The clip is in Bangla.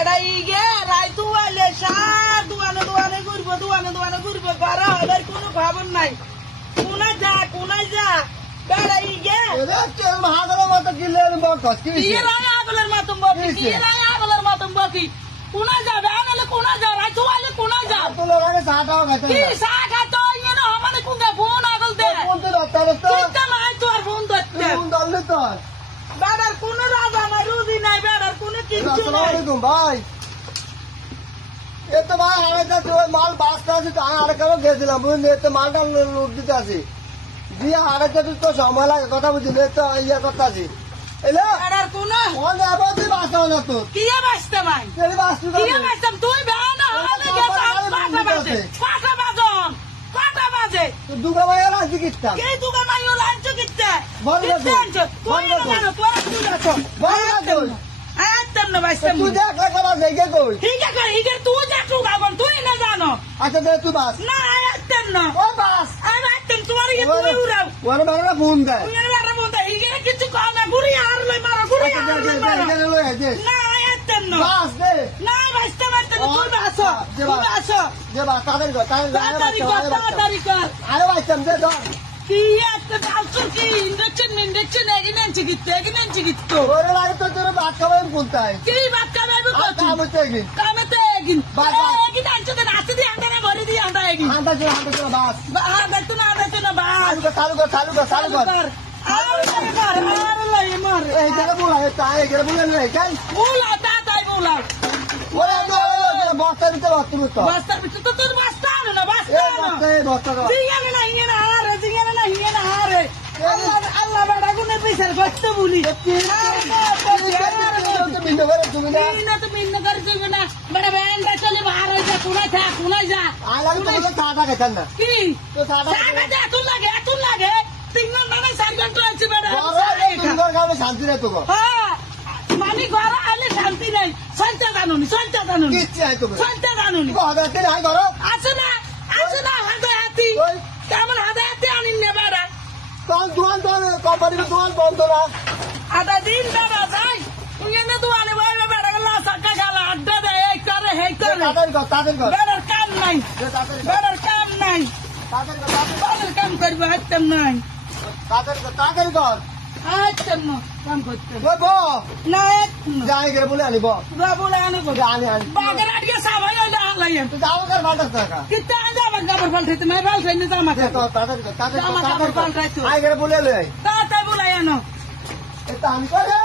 বেড়াই গে রাই দুয়ালে সার দুয়ানে ঘুরবো বারা হবার কোনো খবর নাই কোনায় যা বেড়াই গে হাজারের মতো কিনলে আগলের মাতম বকি কোনায় যা বেড়ালে কোনায় যা রাই দুয়ালে কোনায় যা চাটাও খাইতে কি চা খাইতো ইয়ে আমাদের কোনটা ফোন আগল দে চিন্তা নাই তোর ফোন ধরতে ধরলি তোর বেড়ার কোনো রাজা নাই রুজি নাই বেড়ার কোনো কিচ্ছু নাই ভাই এ তো ভাই মাল বাঁচতে আছে তো আর কেন গেছিলাম বুঝলি এতে মালটা লুট দিতে আছি দিয়ে আড়াইটা তো সময় লাগে কথা বুঝলি তো ইয়ে করতে আছি এলে বেড়ার কোনো বাঁচতে না তো কি বাঁচতে ভাই বাঁচতে কি বাঁচতাম তুই বেড়া হলে গেছে পাঁচটা বাজে দুগা ভাই আর আজকে কিনতাম কে দুগা নাই ও লাঞ্চ কিতে বল কিতে আনছো তুই না তোরা তুই আছো আইতাম না বাঁচতাম তুই দেখ লেখা জায়গা কই ঠিক আছে ইগে তুই যা তুই গাবন তুই না জানো আচ্ছা দে তুই বাস না আইতাম না ও বাস আমি আইতাম তোমার ইগে তুমি উড়াও ওরে মারা ফোন দেয় তুমি না বলতে ইগে কিছু কও না গুড়ি আর লই মারো গুড়ি আর লই মারো না আইতাম না বাস দে না বাঁচতাম তুই বাসো তুই বাসো যে বাস তাড়াতাড়ি কর আরে বাঁচতাম দে ধর কি একটা ডাক্তার কি ইনজেকশন এগিনেছি গিত্তো ওরে লাগে তো তোর ভাত খাবার কোনটায় কি বাত কামাইবো কত কামতে গিন কামতে এগিন বাস। এগিন আনছো তো রাতে দি আন্ডা ভরি দি আন্ডা এগিন হাঁটা চল বাস দেখতো না বাস চালু কর আর লই মার এই জায়গা বলা তাই এখানে বলে নে কাই বুলা তাই বুলা ওরে বস্তা দিতে বাস্তু তো বাস্তার ভিতর তো তোর বাস্তা আনো না এই বস্তা জিঙ্গানে না হিঙ্গানে আরে আল্লাহ বড় গুনে বিচার করতে বলি বিন্দু করে তুমি না না তুমি ইন্ন করে তুমি না বড় ব্যান্ড চলে বাহার যা কোনায় যা আলাদা তো টাটা খেতেন না কি তো টাটা সাবা যা এত লাগে তিন ঘন্টা না 4 ঘন্টা আছে বড় সুন্দর গাবে শান্তি রে তো হ্যাঁ মানি ঘর আলে শান্তি নাই সলতে জানুনি কিচ্ছু আই তো সলতে জানুনি হবে নাই করো আছে না হাতে কেমন হাতে আনিন নে বড় কোন দোকান কোম্পানির দোকান বন্ধ না আদা দিন দাদা যাই উনি দোয়ালে বইবে বড় গলা সাকা গালা আড্ডা দে এই করে হেই করে তাদের কর বেড়ার কাম নাই বেড়ার কাম নাই বেড়ার কাম করবো হাইতাম নাই তাদের কর হাইতাম না কাম করতে না যাই করে বলে আনিব বলে আনবো আনি বাগের আটকে সাবাই হইলে হালাইম তো যাও কর বাটার টাকা কিতা যাবার গাবর পাল্টাইতে নাই পাল্টাইনি জামা তাদের জামা কাপড় পাল্টাইতো আই করে বলে লই তাই বলাই আনো এটা আমি করে